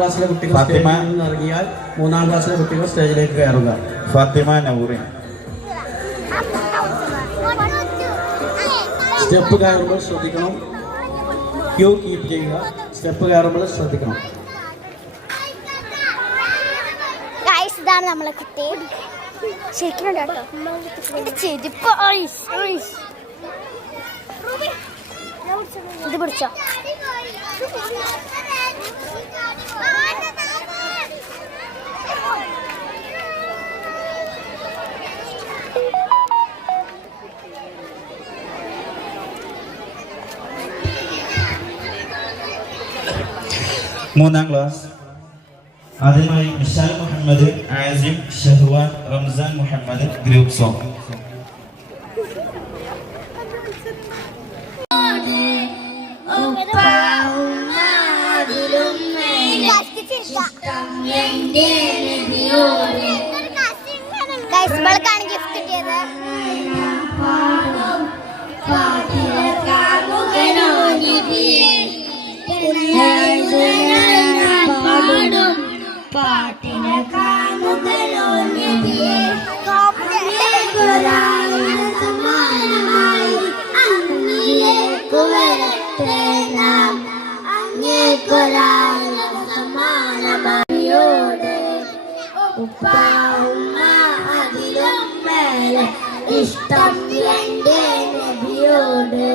ക്ലാസ്സിലെ കുട്ടികൾ സ്റ്റേജിൽ നിന്ന് ഇറങ്ങിയാൽ മൂന്നാം ക്ലാസ്സിലെ കുട്ടികൾ സ്റ്റേജിലേക്ക് കയറുക. ഫാത്തിമ നൗറി. സ്റ്റെപ്പ് കയറുമ്പോൾ ശ്രദ്ധിക്കണം. ക്യൂ കീപ്പ് ചെയ്യുക. സ്റ്റെപ്പ് കയറുമ്പോൾ ശ്രദ്ധിക്കണം. ഇതാണ് നമ്മളെ കുട്ടി. ശരിക്കും ഇത് പിടിച്ചോ. മൂന്നാം ക്ലാസ്. ആദ്യമായി Mishal Muhammad, Asim, Shahwan, Ramzan Muhammad. Group song. Gift ചെയ്ത് പാട്ടിനെ കാമുകരോ സമാനമായി അങ്ങേക്കു വരട്ടെ നാം അങ്ങേക്കൊരായ സമാനമായോടെ ഉപ്പ ഉമ്മ അതിലും മേലെ ഇഷ്ടം എന്റെ നബിയോട്